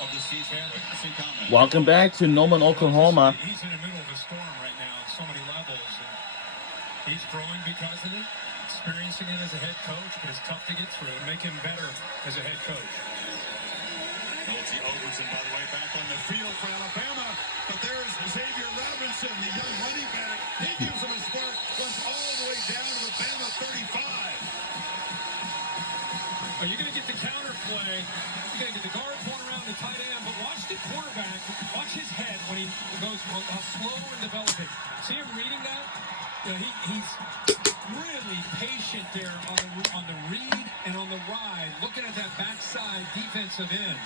of the season. Welcome back to Norman, Oklahoma. He's in the middle of a storm right now on so many levels. And he's growing because of it, experiencing it as a head coach, but it's tough to get through and make him better as a head coach. Multi Overton, by the way, back on the field for Alabama. But there's Xavier Robinson, the young running back. He gives him a spark, runs all the way down to the Bama 35. Are you going to get the counter play? You're going to get the guard pulling around the tight end, but watch the quarterback, watch his head when he goes slow and developing. See him reading that? You know, he's really patient there on the read and on the ride, looking at that backside defensive end.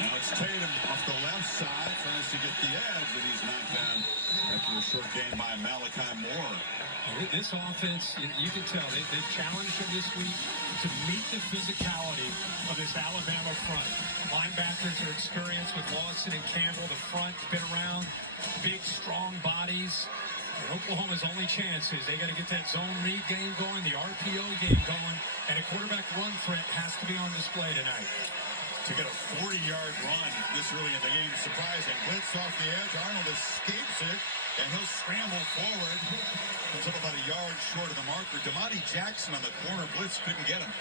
Now it's Tatum off the left side, tries to get the edge, but he's knocked down after a short game by Malachi Moore. This offense, you can tell, they've challenged him this week to meet the physicality of this Alabama front. Linebackers are experienced with Lawson and Campbell. The front been around, big, strong bodies. And Oklahoma's only chance is they got to get that zone read game going, the RPO game going, and a quarterback run threat has to be on display tonight. To get a 40-yard run this early in the game, surprising. Blitz off the edge. Arnold escapes it, and he'll scramble forward. Comes up about a yard short of the marker. Damani Jackson on the corner blitz couldn't get him.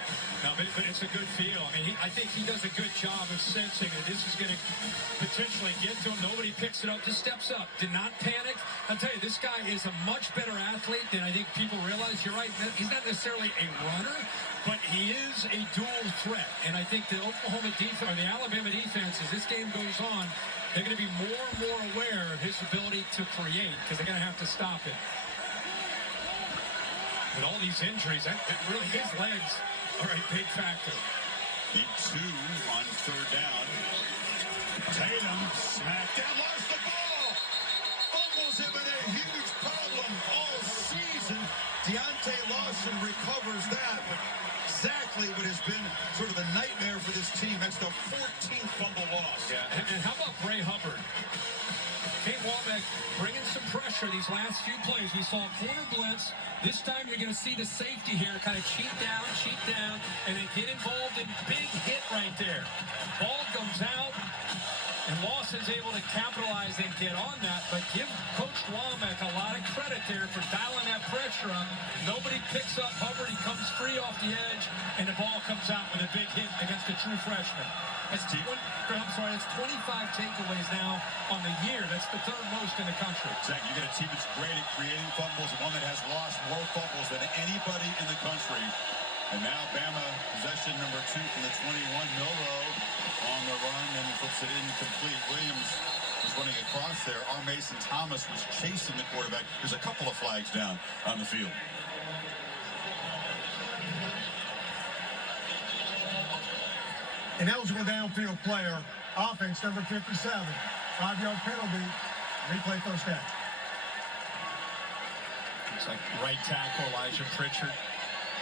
No, but it's a good feel. I mean, I think he does a good job of sensing that this is going to potentially get to him. Nobody picks it up, just steps up. Did not panic. I'll tell you, this guy is a much better athlete than I think people realize. You're right. He's not necessarily a runner, but he is a dual threat. And I think the Oklahoma defense, or the Alabama defense, as this game goes on, they're going to be more and more aware of his ability to create because they're going to have to stop it. With all these injuries, that really, his legs are a big factor. Need 2 on third down. Tatum smacked down, lost the ball. Fumbles have been a huge problem all season. Deontay Lawson recovers that, but exactly what has been sort of a nightmare for this team. That's the 14th fumble loss. Yeah, and how about Bray Hubbard? Kate Walbeck bringing some pressure these last few plays. We saw a corner blitz. This time you're going to see the safety here kind of cheat down, and then get involved in big hit right there. Ball comes out, and Lawson's able to capitalize and get on that, but give Coach Walbeck a lot of credit there for dialing that pressure up. Nobody picks up Hubbard. He comes free off the edge, and the ball comes out with a big hit against a true freshman. That's 25 takeaways now on the year. That's the third most in the country. Zach, you got a team that's great at creating fumbles, one that has lost more fumbles than anybody in the country. And now Bama, possession number 2 from the 21, Milroe on the run and puts it incomplete. Williams was running across there. R. Mason Thomas was chasing the quarterback. There's a couple of flags down on the field. An eligible downfield player, offense number 57. 5-yard penalty, replay first down. It's like right tackle Elijah Pritchard.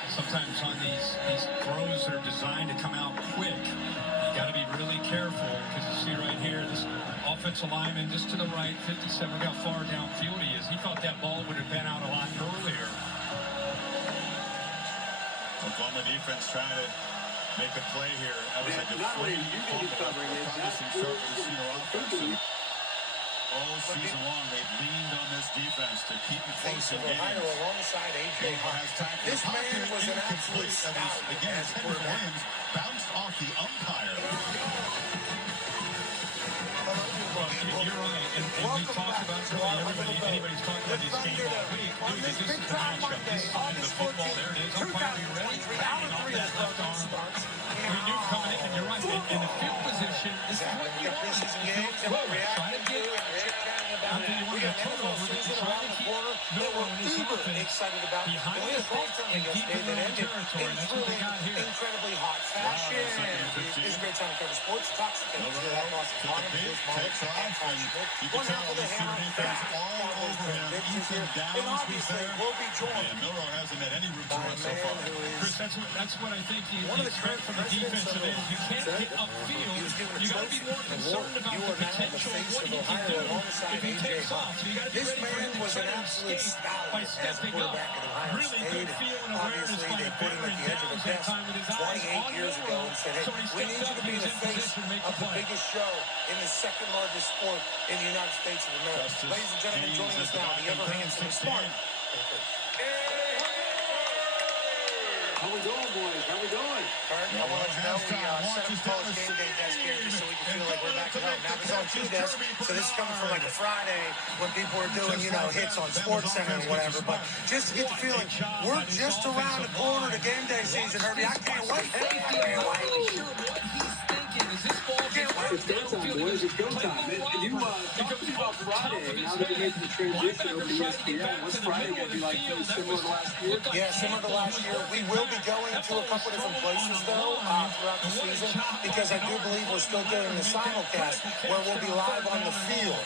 Sometimes on these throws that are designed to come out quick, you got to be really careful because you see right here, this offensive lineman just to the right, 57, look how far downfield he is. He thought that ball would have been out a lot earlier. Oklahoma defense trying to make a play here. That was a deflating fumble. Promising start for the Senior offense. All season long, they've leaned on this defense to keep it close in games. Alongside A.J. Hawk. This man was an absolute stout. Again, Henry Williams bounced off the umpire. Well, you're right, and we talked about anybody's talking about this game all week. This is the matchup. This is the football. There it is. Umpire, are you ready? Banging off that left arm. We knew coming in, and you're right. In the field position, this is what you want. Try to get excited about behind the ball and keep it in territory. That's what they got here. Incredibly hot fashion. It's a great time to cover sports. Talks to Takes off, and you can tell this defense all over him. Ethan Downs was there, and Milroe hasn't had any room to run so far. Chris, that's what I think you expect from the defensive end. You can't get upfield doing the You got to truth be more and the war. concerned about You the are now the potential of face what of he can Ohio do alongside if he A.J. takes Hawk. off. So you got to be This ready for man him to was try an to absolute escape stallion by as a stepping up. quarterback at Ohio Really State. good feel and awareness Obviously, by they put him at Barry the edge of the Downs that desk time with his eyes 28 on years ago Milroe. and said, hey, So he we stepped need you up. to He be was the in face position to make of the the play. biggest show in the second largest sport in the United States of America. Justice Ladies and gentlemen, Keys joining is us the now, back the ever in handsome and 16. smart. How we doing, boys? How we doing? Kurt, I want to let you know we set up the college game day desk here just so we can feel like we're back at home. Now, this is on Tuesdays, so this is coming from like a Friday when people are doing, hits on Sports Center or whatever. But just to get the feeling, we're just around the corner to game day season, Herbie. I can't wait. I can't wait. Really sure what he's thinking. Is this ball It's go time, boys. It's go time. And you talked to me about Friday. Now that you're making the transition over to ESPN, what's Friday going to be like? Similar to last year? Yeah, similar to last year. We will be going to a couple different places, though, throughout the season, because I do believe we're still doing the simulcast where we'll be live on the field.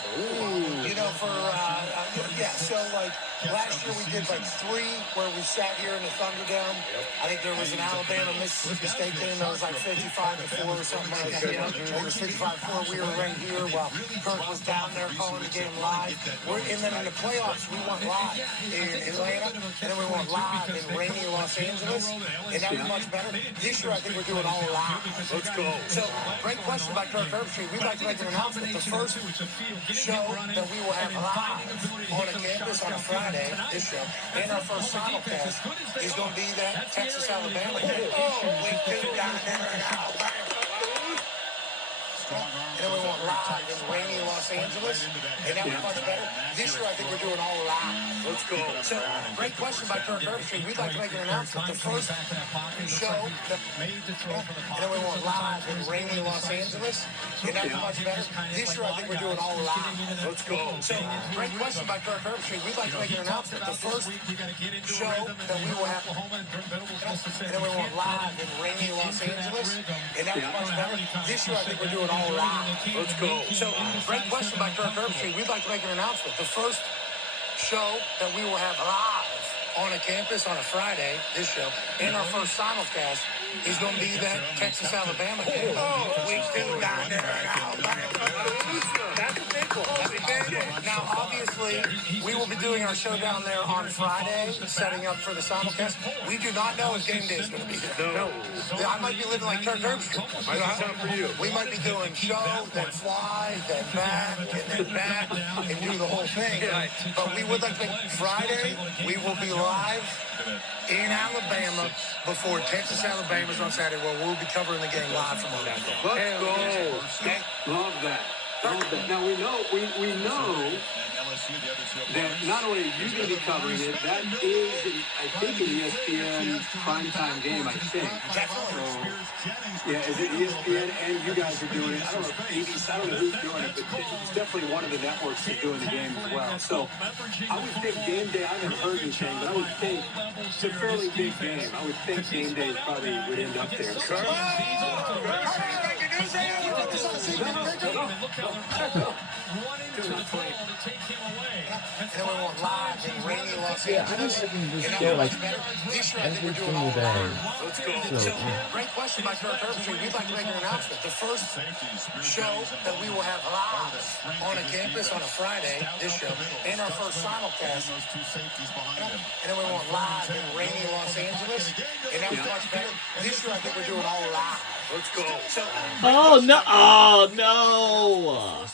So like last year we did like 3 where we sat here in the Thunderdome. I think there was an Alabama-Mississippi State game that was like 55-4 or something like that. It was 55-4. We were right here while Kirk was down there calling the game live. And then in the playoffs, we went live in Atlanta, and then we went live in rainy Los Angeles, and that was much better. This year, I think we're doing all live. Let's go. So, great question by Kirk Herbstreit. We'd like to make an announcement. The first show that we will have live on a campus on a Friday, this show, and our first simulcast is going to be that Texas-Alabama game. We do down there. And then we went live in rainy Los Angeles, and that was much better. This year, I think we're doing all live. Let's go. So, great question by Kirk Herbstreit. We'd like to make an announcement. The first show that, and then we went live in rainy Los Angeles, and that was much better. This year, I think we're doing all live. Let's go. So, great question by Kirk Herbstreit. We'd like to make an announcement. The first show that we will have, and then we went live in rainy Los Angeles, and that was much better. This year, I think we're doing all live. Let's go. So, great question by Kirk Herbstreit. We'd like to make an announcement. The first show that we will have live on a campus on a Friday, this show, and our first simulcast is going to be that Texas-Alabama game. We do down there in Alabama. That's a big one. That's a big one. Now, obviously, we will be doing our show down there on Friday, setting up for the simulcast. We do not know if game day is going to be there. No. I might be living like Kirk Herbstreit. Might be time for you. We might be doing show, then fly, then back, and then back, and do the whole thing. But we would like to make Friday, we will be live in Alabama before Texas-Alabama's on Saturday, where we'll be covering the game live from Orlando. Let's go. Okay? Love that. Love that. Now we know that not only are you going to be covering it, that is, I think, an ESPN primetime game, I think. Definitely. Yeah, is it ESPN and you guys are doing it? I don't know who's doing it, but it's definitely one of the networks is doing the game as well. So I would think game day, I haven't heard anything, but I would think it's a fairly big game. I would think game day probably would end up there. And then we went live in rainy Los Yeah, I'm Angeles. listening to this And show that like was better. This year, I think every we're doing single all day. live. Let's go. So, So, great question by Kirk Herbstreit. We'd like to make an announcement. The first show that we will have live on a campus on a Friday, this show, and our first simulcast. And then we went live in rainy Los Angeles, and that was much better. This year, I think we're doing all live. Let's go. So, oh no! Oh no!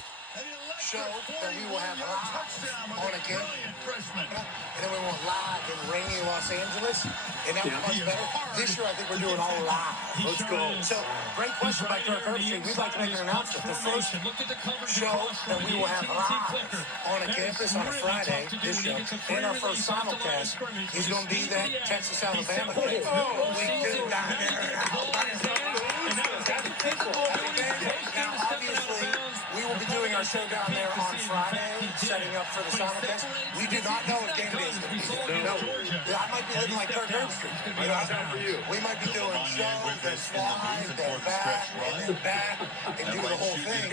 show that we will have live on a campus. And then we went live in rainy Los Angeles, and that was much better. This year, I think we're doing all live. Let's go. So, great question by Kirk Herbstreit. We'd like to make an announcement. The first show that we will have live on a campus on a Friday, this show, and our first simulcast is going to be that Texas-Alabama game. We do down there in Alabama. Now, obviously, we will be doing our show down there on Friday, setting up for the simulcast. We did not know if game day is going to be there. I might be living like Kirk Herbstreit. We might be doing shows, then fly, then back, and do the whole thing.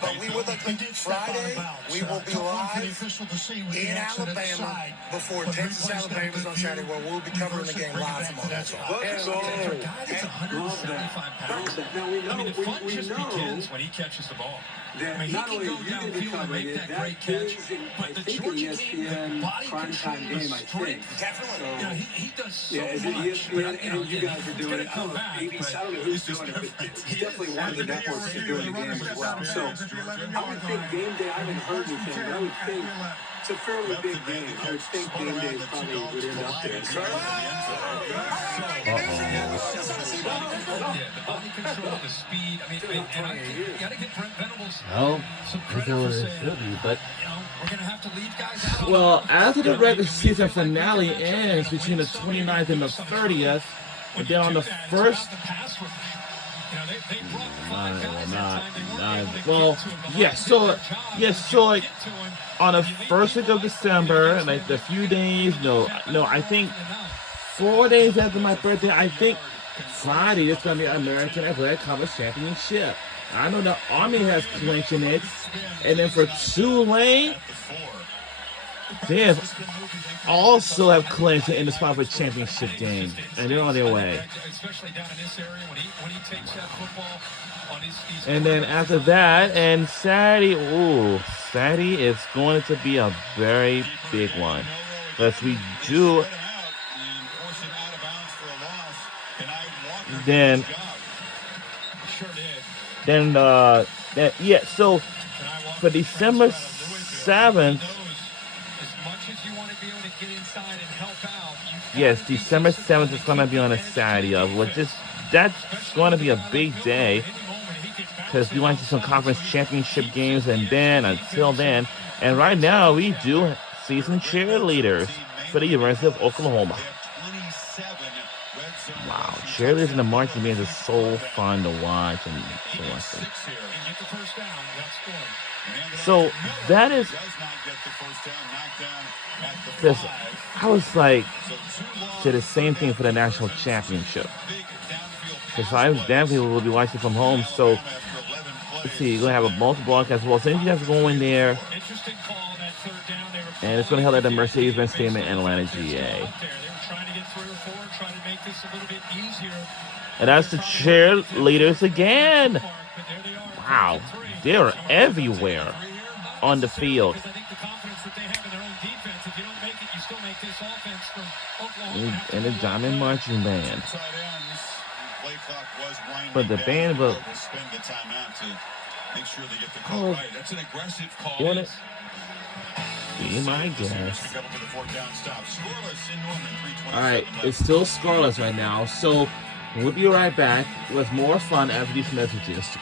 But we would like Friday, we will be live in Alabama before Texas Alabama is on Saturday, where we'll be covering the game live from Arkansas. It's 175 pounds. I mean, the fun just begins when he catches the ball. I mean, he can go downfield and make that great catch, but the Georgia game, the body control, the strength, Definitely. you know, he does so Yeah, is it much. ESPN But, you know, and you guys are he's doing gonna it? I come don't know. back, ABC, I don't know but who's it's just doing it, but different. it's definitely one of the networks that's doing the game as well. So I would think game day, I haven't heard anything, but I would think it's a fairly big game. I would think game day probably would end up there. Yeah, the body control, the speed. I mean, and I think you got to give Brent Venables Well, some that's credit what for it saying, should be, but you know, we're going to have to leave guys out. well, after the regular season finale ends between the 29th and the 30th, and then on the first, well, yes, so like on the first week of December, like the few days, no, I think 4 days after my birthday, I think Friday is going to be American Athletic Conference Championship. I know the Army has clinching it, and then for Tulane, they have also have clinched in the spot for a championship game, and they're on their way. Especially down in this area when he takes that football on his And then after that, and Saturday is going to be a very big one, because we do. Then, so for December 7th, yes, December 7th is going to be on a Saturday, that's going to be a big day, because we want to see some conference championship games, and then, until then, and right now, we do see some cheerleaders for the University of Oklahoma. Wow, cheerleaders in the marching bands is so fun to watch and so on. So that is, because I was like, to the same thing for the national championship. Because I definitely will be watching from home. So let's see, you're gonna have a multiple broadcast as well. So you have to go in there, and it's gonna be held at the Mercedes-Benz Stadium in Atlanta, GA. And that's the cheerleaders again. Wow, they're everywhere on the field. And the Diamond Marching Band. But the band will. Oh, be my guest. Alright, it's still scoreless right now, so we'll be right back with more fun after these messages.